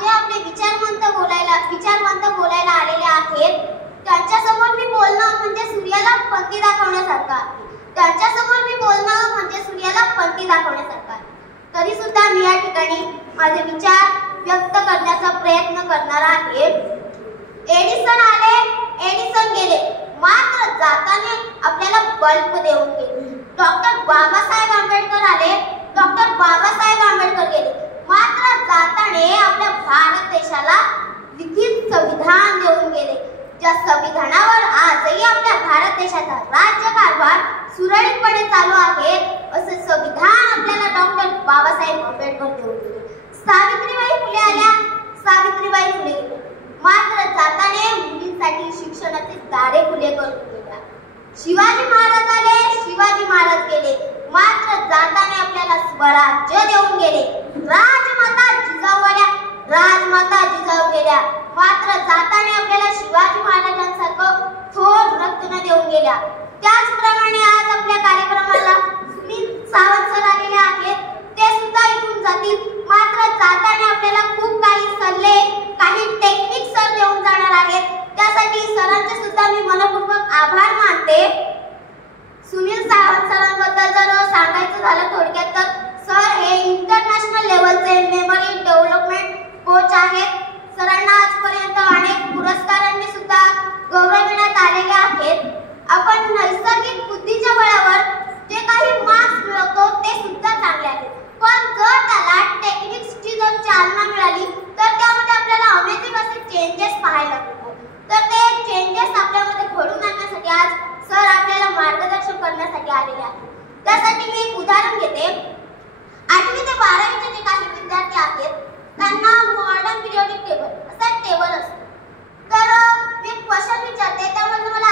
जे आपले विचारवंत बोलायला आलेले आहेत त्यांच्यासमोर मी बोलणं म्हणजे सूर्याला पंथी दाखवण्यासारखं आहे. त्यांच्यासमोर मी बोलणं म्हणजे सूर्याला पंथी दाखवण्यासारखं आहे. तरी सुद्धा मी या ठिकाणी माझे विचार व्यक्त करण्याचा प्रयत्न करणार आहे. एडिसन आले, एडिसन गेले, मात्र जाताना आपल्याला बल्ब देऊन गेले. डॉक्टर बाबासाहेब आंबेडकर आले, डॉक्टर बाबासाहेब आंबेडकर गेले, मात्र जाताना आपल्या भारत देशाला लिखित संविधान देऊन गेले. ज्या संविधानावर आजही आपल्या भारत देशाचा राज्यकारभार सुरळीतपणे चालू आहे असे संविधान आपल्याला डॉक्टर बाबासाहेब आंबेडकर देऊन गेले. सावित्रीबाई फुले आल्या, सावित्रीबाई फुले गेल्या, मात्र जाताना मुलींसाठी शिक्षणाचे दारे खुले करून गेल्या. शिवाजी महाराज आले, शिवाजी महाराज गेले, मात्र जाताना आपल्याला स्वराज्य देऊन गेले. राजमाता जिजाऊ आल्या, राजमाता जिजाऊ गेल्या, मात्र जाताना आपल्याला शिवाजी महाराजांसारखं थोर रत्न देऊन गेल्या. त्याचप्रमाणे आज आपल्या कार्यक्रमाला सुनील सावंत सर आलेले आहेत, ते सुद्धा इथून जातील, मात्र जाताना आपल्याला खूप काही सल्ले, काही टेक्निक सर देऊन जाणार आहेत. त्यासाठी सरांचे सुद्धा मी मनपूर्वक आभार मानते. सुनील सावंत सरांबद्दल जर सांगायचं झालं थोडक्यात तर सर हे इंटरनॅशनल लेवलचे मेमरी डेव्हलपमेंट कोच आहेत. सरांना आजपर्यंत अनेक पुरस्कारांनी सुद्धा गौरविण्यात आलेले आहेत. आपण नैसर्गिक बुद्धीच्या बळावर जे काही मार्क्स मिळवतो ते सुद्धा चांगले आहेत, पण जर त्याला टेक्निक्सची जर चालना मिळाली तर त्यामध्ये आपल्याला अमेझिंग असे चेंजेस पाहायला मिळतात. तर ते चेंजेस आपल्यामध्ये घडून आणण्यासाठी आज सर आपल्याला मार्गदर्शन करण्यासाठी आलेले आहेत. त्यासाठी मी एक उदाहरण घेते. 8वी ते 12वीचे जे काही विद्यार्थी आहेत त्यांना मॉडर्न पिरियोडिक टेबल असा एक टेबल असतो. तर मी एक क्वेश्चन विचारते, त्यामध्ये मला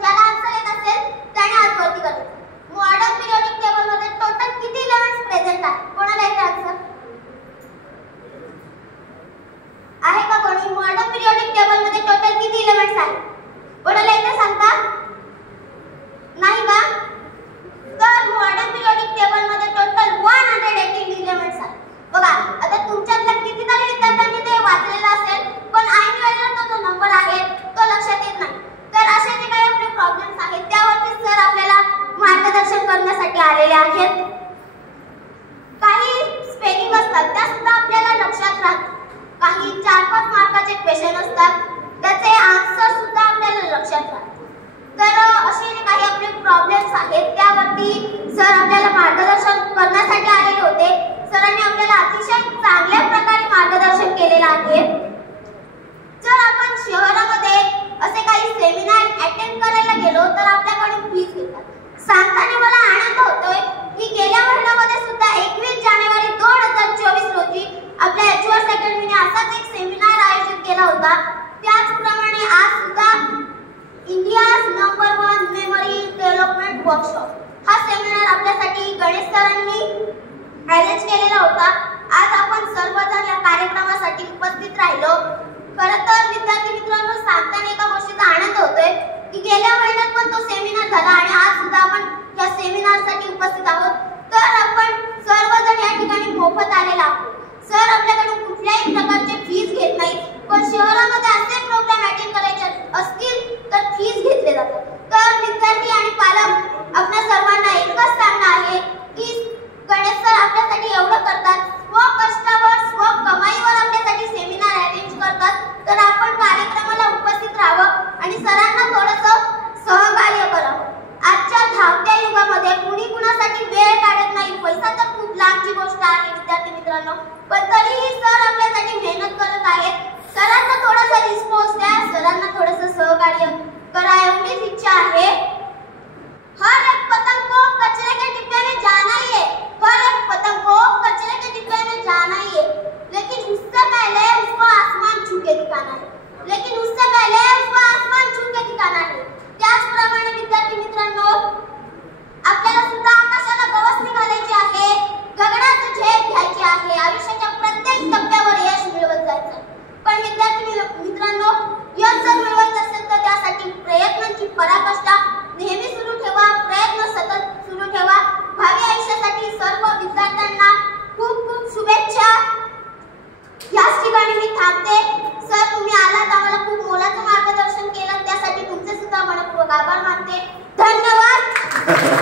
ज्याला आन्सर येत असेल त्याने हात वरती करायचा. मॉडर्न पिरियोडिक टेबल मध्ये टोटल किती एलिमेंट्स प्रेझेंट आहेत? कोणाला येते आन्सर? आहे का कोणी? मॉडर्न पिरियोडिक टेबल मध्ये टोटल किती एलिमेंट्स आहेत? कोणाला येते सांगता? नाही का? तर मॉडर्न पिरियोडिक टेबल मध्ये टोटल 118 एलिमेंट्स आहेत. बघा आता तुमच्यातल्या कितीतरी विद्यार्थ्यांनी ते वाचलेलं असेल, पण ऐन वेळेला तो नंबर आहे तो लक्षात येत नाही. तर असे जे काही आपले प्रॉब्लेम्स आहेत त्यावरती सर आपल्याला मार्गदर्शन करण्यासाठी आलेले आहेत. काही स्पेलिंग असतात त्या सुद्धा आपल्याला लक्षात राहतात. काही 4-5 मार्काचे क्वेश्चन असतात त्याचे आन्सर सुद्धा आपल्याला लक्षात राहतात. तर असे जे काही आपले प्रॉब्लेम्स आहेत त्यावरती सर आपल्याला मार्गदर्शन करण्यासाठी आलेले होते. सरांनी आपल्याला अतिशय चांगल्या प्रकारे मार्गदर्शन केलेलं आहे. जर आपण शहरामध्ये असे काही सेमिनार अटेंड करायला गेलो तर आपल्याकडून फीस घेतात. सांगताना मला आनंद होतोय की गेल्या महिन्यामध्ये सुद्धा 21 जानेवारी 2024 रोजी आपल्या एचओआर अकॅडमीने असाच एक सेमिनार आयोजित केला होता. त्याचप्रमाणे आज सुद्धा India's number 1 memory development workshop हा सेमिनार आपल्यासाठी गणेश सरांनी अरेंज केलेला होता. आज आपण सर्वजण या कार्यक्रमासाठी उपस्थित राहिलो. खरं तर विद्यार्थी मित्रांनो सांगताना एका गोष्टीचा आनंद होतोय की गेल्या महिन्यात पण तो सेमिनार झाला आणि आज सुद्धा आपण या सेमिनारसाठी उपस्थित आहोत. तर आपण सर्वजण या ठिकाणी मोफत आलेला आहोत. सर आपल्याकडून कुठल्याही प्रकारचे फीस घेत नाहीत, पण शहरामध्ये असे प्रोग्राम अटेंड करायचे असतील तर फीस घेतले जातात. तर विद्यार्थी आणि पालक आपल्या सर्वांना एकच सांगणं आहे की गणेश सर आपल्यासाठी एवढं करतात, स्व कष्टावर स्व कमाईवर आपल्यासाठी सेमिनार अरेंज करतात. तर आपण कार्यक्रमाला उपस्थित राहावं आणि सरांना थोडंसं सहकार्य करावं. आजच्या धावत्या युगामध्ये कुणी कुणासाठी वेळ काढत नाही. पैसा तर खूप लांबची गोष्ट आहे विद्यार्थी मित्रांनो, पण तरीही सर आपल्यासाठी मेहनत करत आहेत. सरांना थोडासा रिस्पॉन्स द्या, सरांना थोडंसं सहकार्य करा एवढीच इच्छा आहे. हर एक पतंग को कचरे के डिब्बे में जाना ही है, हर एक पतंग को कचरे के डिब्बे में जाना ही है, लेकिन उससे पहले उसको आसमान छू के दिखाना है, लेकिन उससे पहले उसको आसमान छू के दिखाना है. त्याचप्रमाणे विद्यार्थी मित्रांनो आपल्याला सुद्धा आकाशाला गवसणी घालायची आहे, गगनात झेप घ्यायची आहे, आयुष्याच्या प्रत्येक टप्प्यावर यश मिळवत जायचं. पण विद्यार्थी मित्रांनो यश जर मिळवायचं असेल तर त्यासाठी प्रयत्नांची पराकाष्ठा नेहमी सुरू ठेवा, प्रयत्न सतत सुरू ठेवा. भावी आयुष्यासाठी सर्व विद्यार्थ्यांना खूप खूप शुभेच्छा. आभार मानते. धन्यवाद.